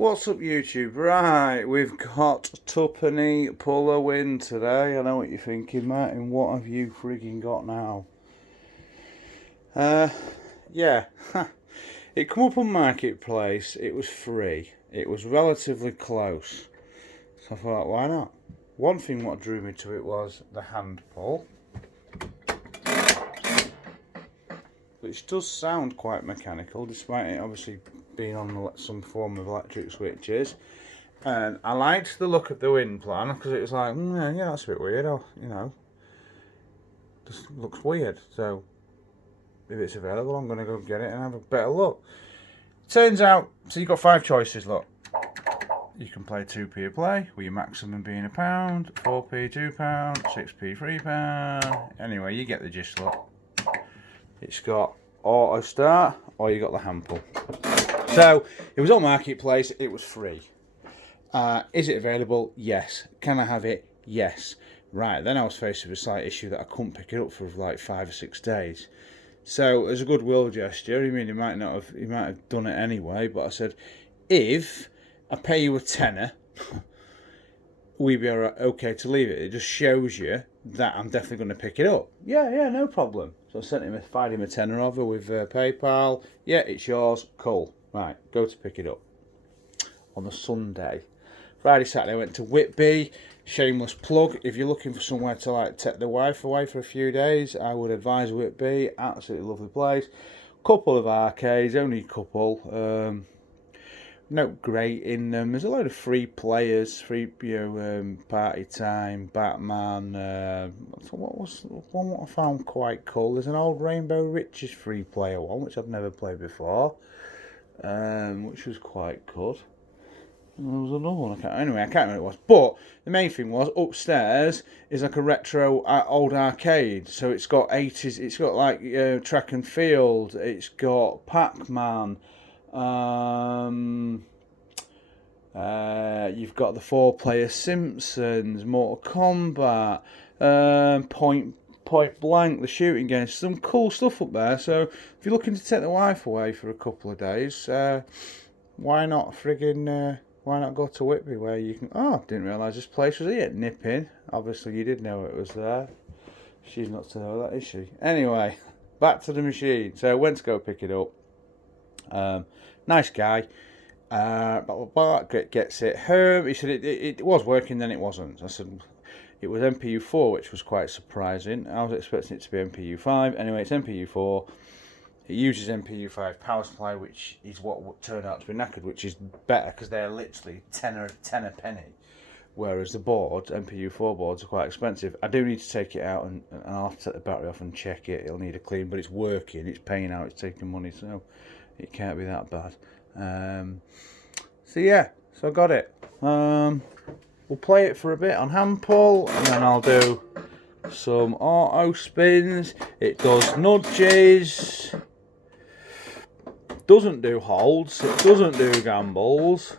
What's up YouTube? Right, we've got Tuppenny pull a win today. I know what you're thinking, Martin. What have you frigging got now? Yeah. It come up on Marketplace. It was free. It was relatively close. So I thought, why not? One thing what drew me to it was the hand pull, which does sound quite mechanical, despite it obviously being on some form of electric switches. And I liked the look of the wind plan because it was like, yeah, that's a bit weird, just looks weird. So if it's available, I'm going to go get it and have a better look. Turns out, so you've got 5 choices, look. You can play 2p a play, with your maximum being £1, 4p £2, 6p £3. Anyway, you get the gist, look. It's got auto start, or you got the hand pull. So it was on Marketplace, it was free. Is it available? Yes. Can I have it? Yes. Right, then I was faced with a slight issue that I couldn't pick it up for like 5 or 6 days. So as a goodwill gesture, he might have done it anyway, but I said, if I pay you a tenner, we'd be okay to leave it. It just shows you that I'm definitely going to pick it up. Yeah, no problem. So I fired him a tenner over with PayPal. Yeah, it's yours. Cool. Right, go to pick it up on the Sunday. Friday, Saturday I went to Whitby. Shameless plug. If you're looking for somewhere to like take the wife away for a few days, I would advise Whitby. Absolutely lovely place. Couple of arcades, only a couple. No great in them. There's a load of free players, Party Time, Batman. What was one what I found quite cool? There's an old Rainbow Riches free player one, which I've never played before, which was quite good. And there was another one. I can't remember what it was. But the main thing was upstairs is like a retro old arcade. So it's got 80s. It's got like track and field. It's got Pac-Man. You've got the 4-player Simpsons, Mortal Kombat, Point Blank, the shooting games. Some cool stuff up there. So if you're looking to take the wife away for a couple of days, why not go to Whitby where you can... Oh, didn't realise this place was here. Nip in. Obviously you did know it was there. She's not to know that, is she? Anyway, back to the machine. So I went to go pick it up. Nice guy. Gets it home. He said it was working, then it wasn't. I said it was MPU4, which was quite surprising. I was expecting it to be MPU5. Anyway, it's MPU4. It uses MPU5 power supply, which is what turned out to be knackered, which is better because they're literally tenner penny. Whereas the board, MPU4 boards, are quite expensive. I do need to take it out and I'll have to take the battery off and check it. It'll need a clean, but it's working. It's paying out. It's taking money, so it can't be that bad. So I got it. We'll play it for a bit on hand pull, and then I'll do some auto spins. It does nudges. Doesn't do holds. It doesn't do gambles.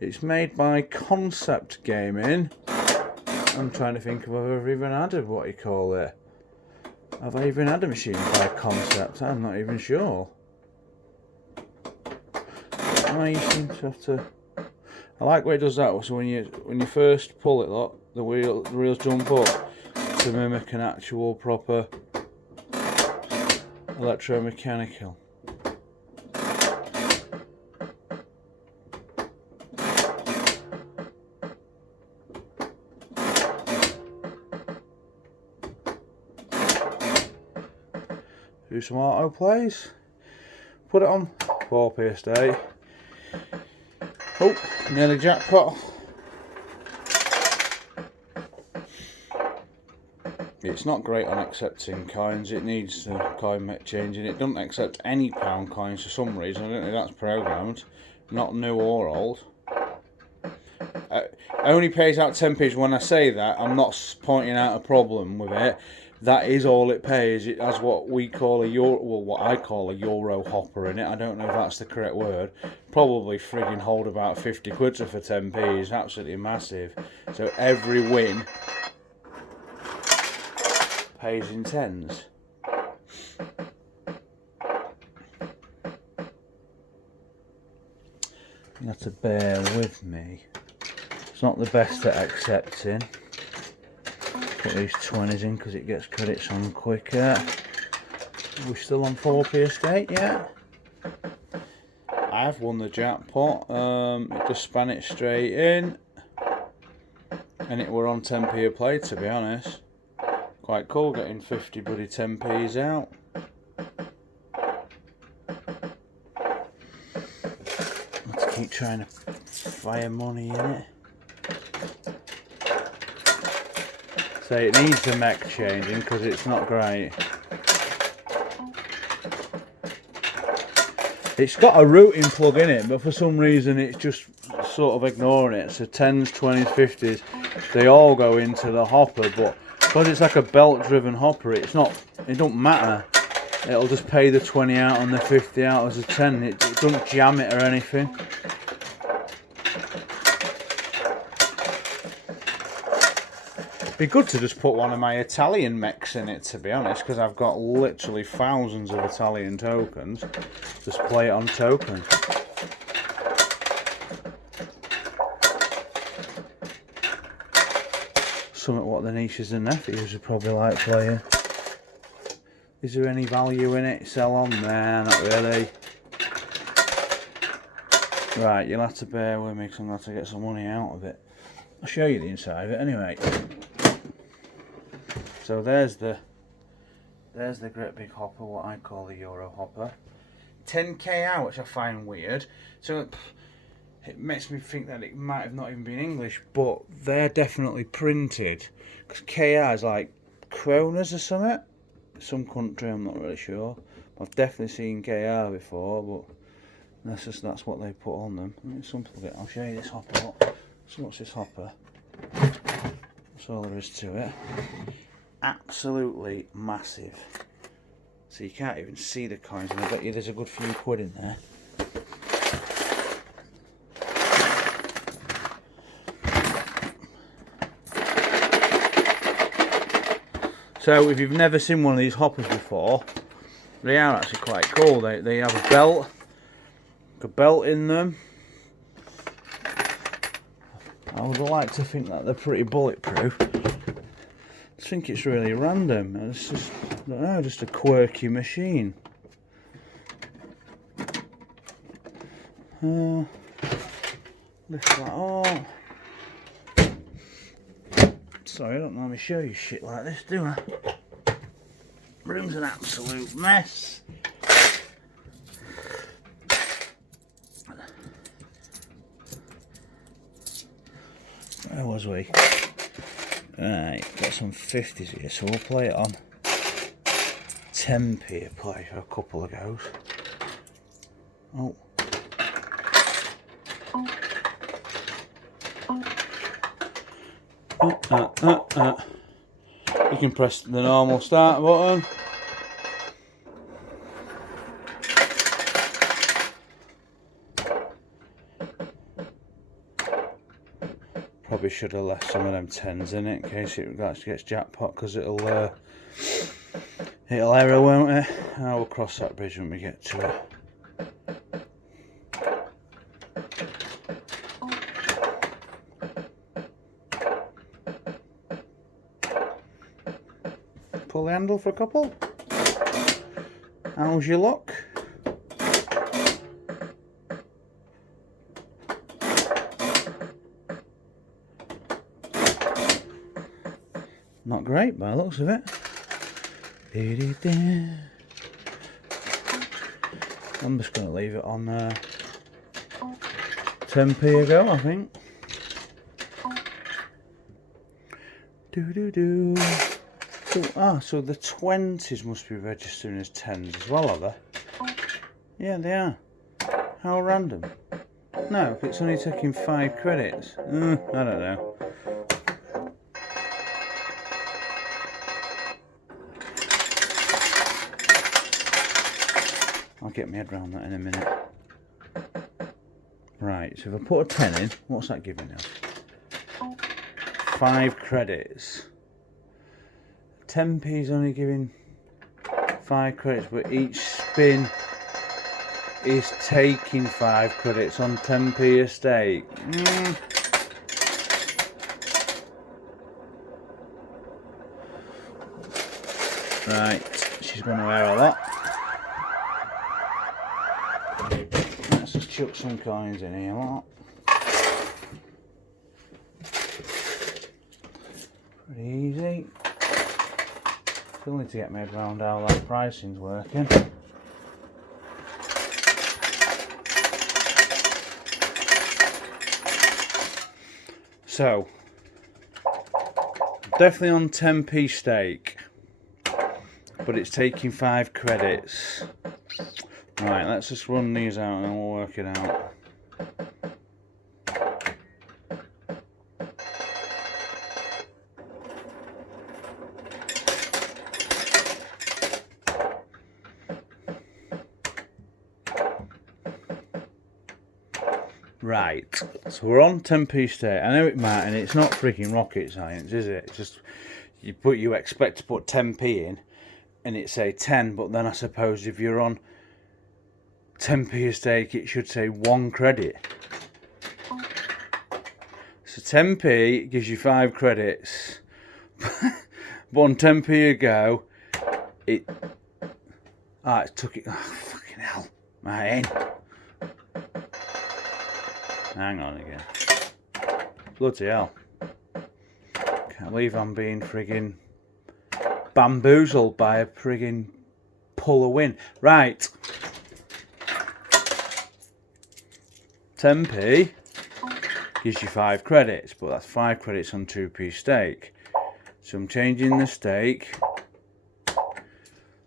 It's made by Concept Gaming. I'm trying to think if I've ever even had what you call it. Have I even had a machine by Concept? I'm not even sure. You seem to have to... I like where it does that. So when you first pull it, look, the wheels jump up to mimic an actual proper electromechanical. Do some auto plays. Put it on 4p a stay. Oh, nearly jackpot. It's not great on accepting coins. It needs coin changing. It doesn't accept any pound coins for some reason. I don't think that's programmed. Not new or old. It only pays out 10p. When I say that, I'm not pointing out a problem with it. That is all it pays. It has what we call a euro, well, what I call a euro hopper in it. I don't know if that's the correct word. Probably frigging hold about 50 quid for 10p. It's absolutely massive. So every win pays in tens. You have to bear with me. It's not the best at accepting. Put these 20s in because it gets credits on quicker. We're still on 4p a stake, yeah? I have won the jackpot. It just span it straight in. And it were on 10p a play, to be honest. Quite cool getting 50 bloody 10p's out. Let's keep trying to fire money in it. So it needs the mech changing because it's not great. It's got a routing plug in it, but for some reason it's just sort of ignoring it. So 10s, 20s, 50s, they all go into the hopper, but because it's like a belt driven hopper, it don't matter. It'll just pay the 20 out and the 50 out as a 10. It doesn't jam it or anything. It'd be good to just put one of my Italian mechs in it, to be honest, because I've got literally thousands of Italian tokens. Just play it on token. Something what the nieces and nephews would probably like playing. Is there any value in it? Sell on? Nah, not really. Right, you'll have to bear with me because I'm going to have to get some money out of it. I'll show you the inside of it anyway. So there's the great big hopper, what I call the Euro hopper. 10k out, which I find weird. So it makes me think that it might have not even been English, but they're definitely printed. Because KR is like kronas or something. Some country, I'm not really sure. I've definitely seen KR before, but that's what they put on them. Let's unplug it. I'll show you this hopper. So what's this hopper? That's all there is to it. Absolutely massive. So you can't even see the coins, and I bet you there's a good few quid in there. So if you've never seen one of these hoppers before, they are actually quite cool. They have a belt in them. I would like to think that they're pretty bulletproof. I think it's really random. It's just, I don't know, just a quirky machine. Lift that up. Sorry, I don't normally show you shit like this, do I? Room's an absolute mess. Where was we? Right, got some 50s here, so we'll play it on 10p a play for a couple of goes. Oh. You can press the normal start button. Probably should have left some of them 10s in it in case it actually gets jackpot, because it'll error, won't it? I will cross that bridge when we get to it. Pull the handle for a couple. How's your luck? Not great by the looks of it. I'm just going to leave it on 10p a go, I think. So the 20s must be registering as 10s as well, are they? Yeah, they are. How random. No, it's only taking 5 credits. I don't know. I'll get my head around that in a minute. Right, so if I put a 10 in, what's that giving now? 5 credits. 10p's only giving 5 credits, but each spin is taking 5 credits on 10p a stake. Right, she's going to wear all that. Let's just chuck some coins in here, what? Pretty easy. Still need to get my head around how that pricing's working. So, definitely on 10p stake, but it's taking 5 credits. Right, let's just run these out and then we'll work it out. Right, so we're on 10p stake. I know it might, and it's not freaking rocket science, is it? It's just you expect to put 10p in, and it say 10. But then I suppose if you're on 10p a stake, it should say 1 credit. So 10p gives you 5 credits, but on 10p a go, it took it. Oh, fucking hell, my in. Hang on again. Bloody hell. Can't believe I'm being friggin' bamboozled by a friggin' pull of wind. Right. 10p gives you 5 credits, but that's 5 credits on 2p stake. So I'm changing the stake.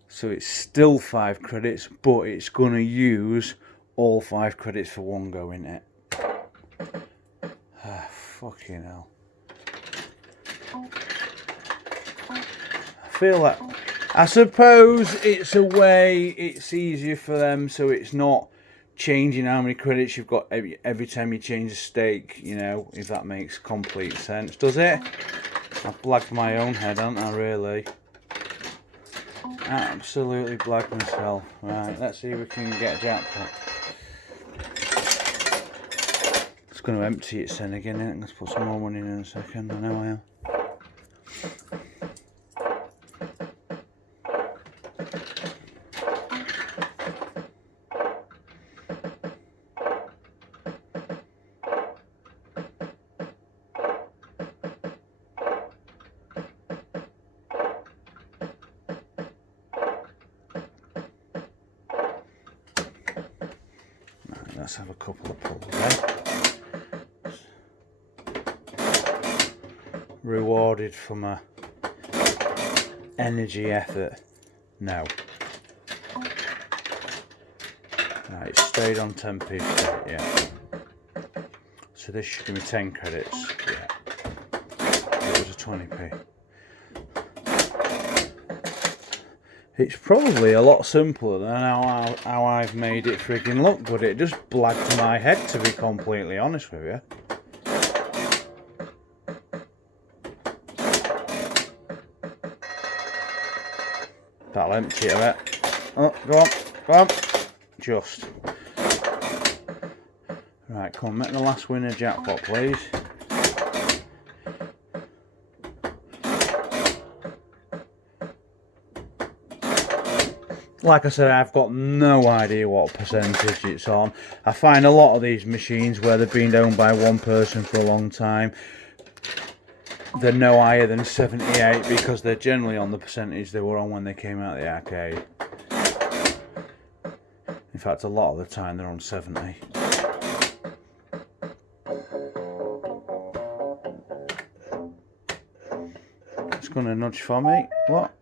So it's still 5 credits, but it's going to use all 5 credits for one go, in it. Fucking hell. I feel like, I suppose it's a way it's easier for them, so it's not changing how many credits you've got every time you change a stake, you know, if that makes complete sense. Does it? I've blagged my own head, haven't I, really? Absolutely blagged myself. Right, let's see if we can get a jackpot. It's going to empty its then again, isn't it? Let's put some more money in a second. I know I am. Right, let's have a couple of pulls there. Rewarded for my energy effort. No. Right, it stayed on 10p, yeah. So this should give me 10 credits, yeah. It was a 20p. It's probably a lot simpler than how I've made it friggin' look, but it just blagged my head, to be completely honest with you. That'll empty it a bit. Oh, go on, go on. Just. Right, come on, make the last winner jackpot, please. Like I said, I've got no idea what percentage it's on. I find a lot of these machines where they've been owned by one person for a long time, they're no higher than 78 because they're generally on the percentage they were on when they came out of the arcade. In fact, a lot of the time they're on 70. It's going to nudge for me. What?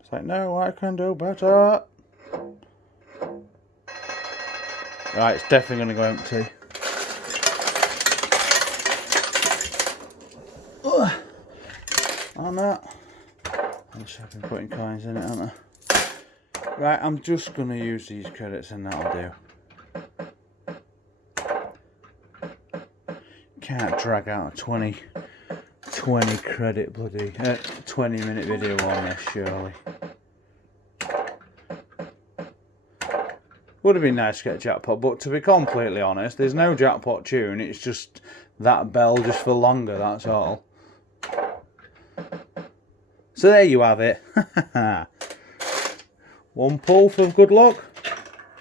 It's like, no, I can do better. Right, it's definitely going to go empty. On that. I'm just having putting coins in it, aren't I? Right, I'm just going to use these credits and that'll do. Can't drag out a 20 credit bloody 20-minute video on this, surely. Would have been nice to get a jackpot, but to be completely honest, there's no jackpot tune. It's just that bell just for longer, that's all. So there you have it. One pull for good luck.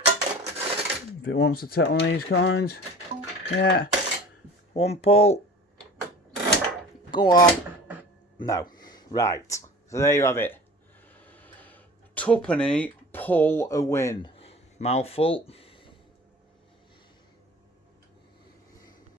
If it wants to take one of these coins. Yeah. One pull. Go on. No. Right. So there you have it. Tuppenny pull a win. Mouthful.